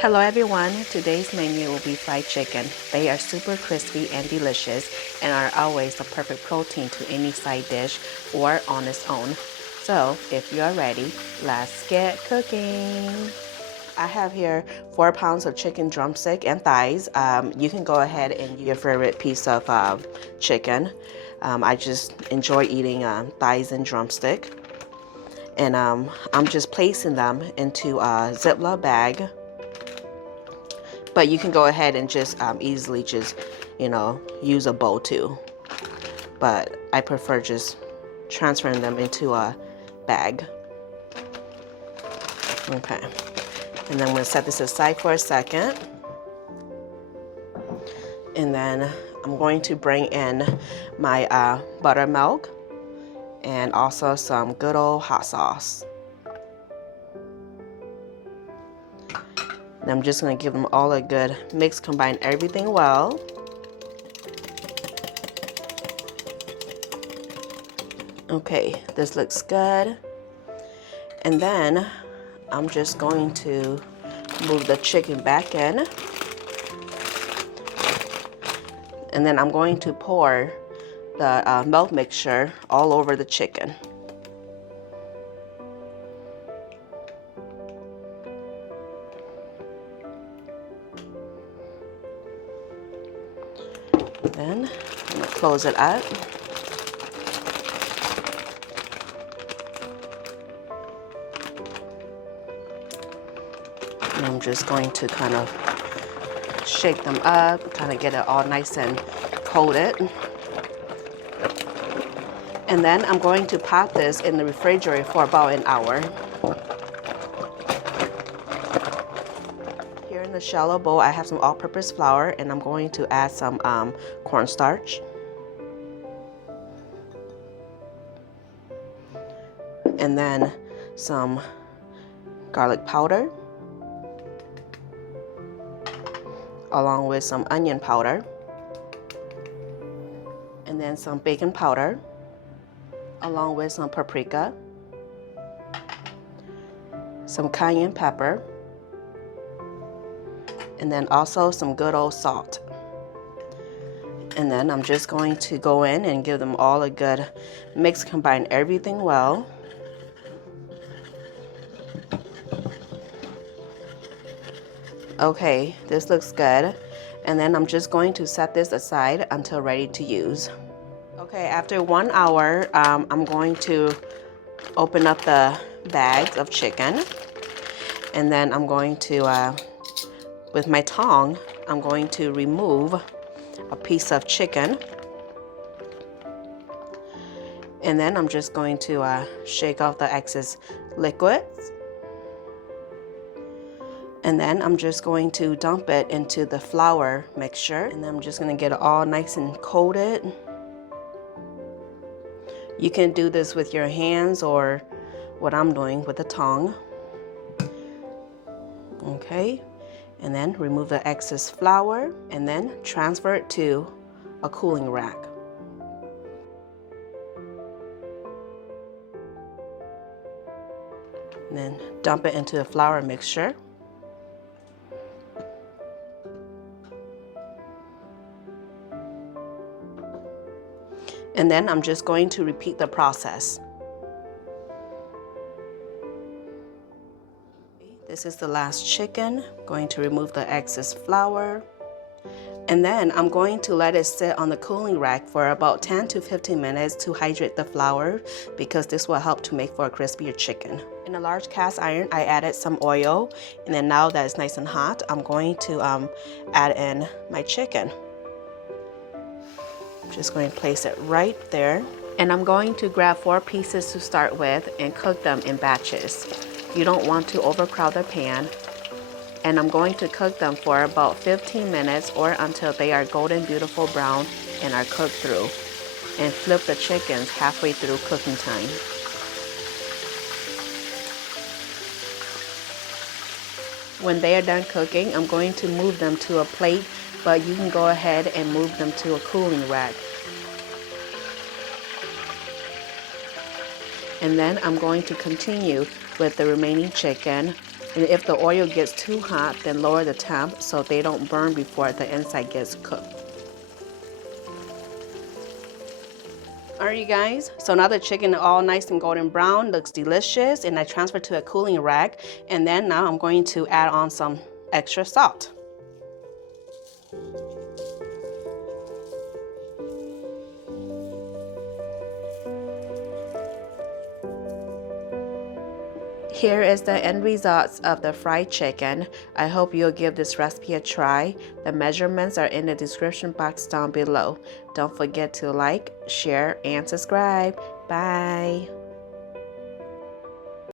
Hello everyone, today's menu will be fried chicken. They are super crispy and delicious and are always the perfect protein to any side dish or on its own. So if you're ready, let's get cooking. I have here 4 pounds of chicken drumstick and thighs. You can go ahead and use your favorite piece of chicken. I just enjoy eating thighs and drumstick. And I'm just placing them into a Ziploc bag. But you can go ahead and just easily just, use a bowl too. But I prefer just transferring them into a bag. Okay. And then we'll set this aside for a second. And then I'm going to bring in my buttermilk and also some good old hot sauce. And I'm just going to give them all a good mix, combine everything well. Okay, this looks good. And then I'm just going to move the chicken back in. And then I'm going to pour the milk mixture all over the chicken. Then I'm going to close it up. And I'm just going to kind of shake them up, kind of get it all nice and coated. And then I'm going to pop this in the refrigerator for about an hour. Here in the shallow bowl, I have some all-purpose flour, and I'm going to add some cornstarch. And then some garlic powder, along with some onion powder, and then some bacon powder, along with some paprika, some cayenne pepper, and then also some good old salt. And then I'm just going to go in and give them all a good mix, combine everything well. Okay, this looks good. And then I'm just going to set this aside until ready to use. Okay, after 1 hour, I'm going to open up the bags of chicken. And then I'm going to, with my tongue, I'm going to remove a piece of chicken. And then I'm just going to shake off the excess liquids. And then I'm just going to dump it into the flour mixture. And then I'm just going to get it all nice and coated. You can do this with your hands or what I'm doing with the tongue. Okay. And then remove the excess flour and then transfer it to a cooling rack. And then dump it into the flour mixture. And then I'm just going to repeat the process. This is the last chicken. I'm going to remove the excess flour. And then I'm going to let it sit on the cooling rack for about 10 to 15 minutes to hydrate the flour, because this will help to make for a crispier chicken. In a large cast iron, I added some oil. And then now that it's nice and hot, I'm going to add in my chicken. I'm just going to place it right there. And I'm going to grab 4 pieces to start with and cook them in batches. You don't want to overcrowd the pan. And I'm going to cook them for about 15 minutes or until they are golden beautiful brown and are cooked through. And flip the chickens halfway through cooking time. When they are done cooking, I'm going to move them to a plate, but you can go ahead and move them to a cooling rack. And then I'm going to continue with the remaining chicken And if the oil gets too hot, then lower the temp so they don't burn before the inside gets cooked. Alright you guys, so now the chicken is all nice and golden brown, looks delicious, and I transferred to a cooling rack. And then now I'm going to add on some extra salt. Here is the end results of the fried chicken. I hope you'll give this recipe a try. The measurements are in the description box down below. Don't forget to like, share, and subscribe. Bye.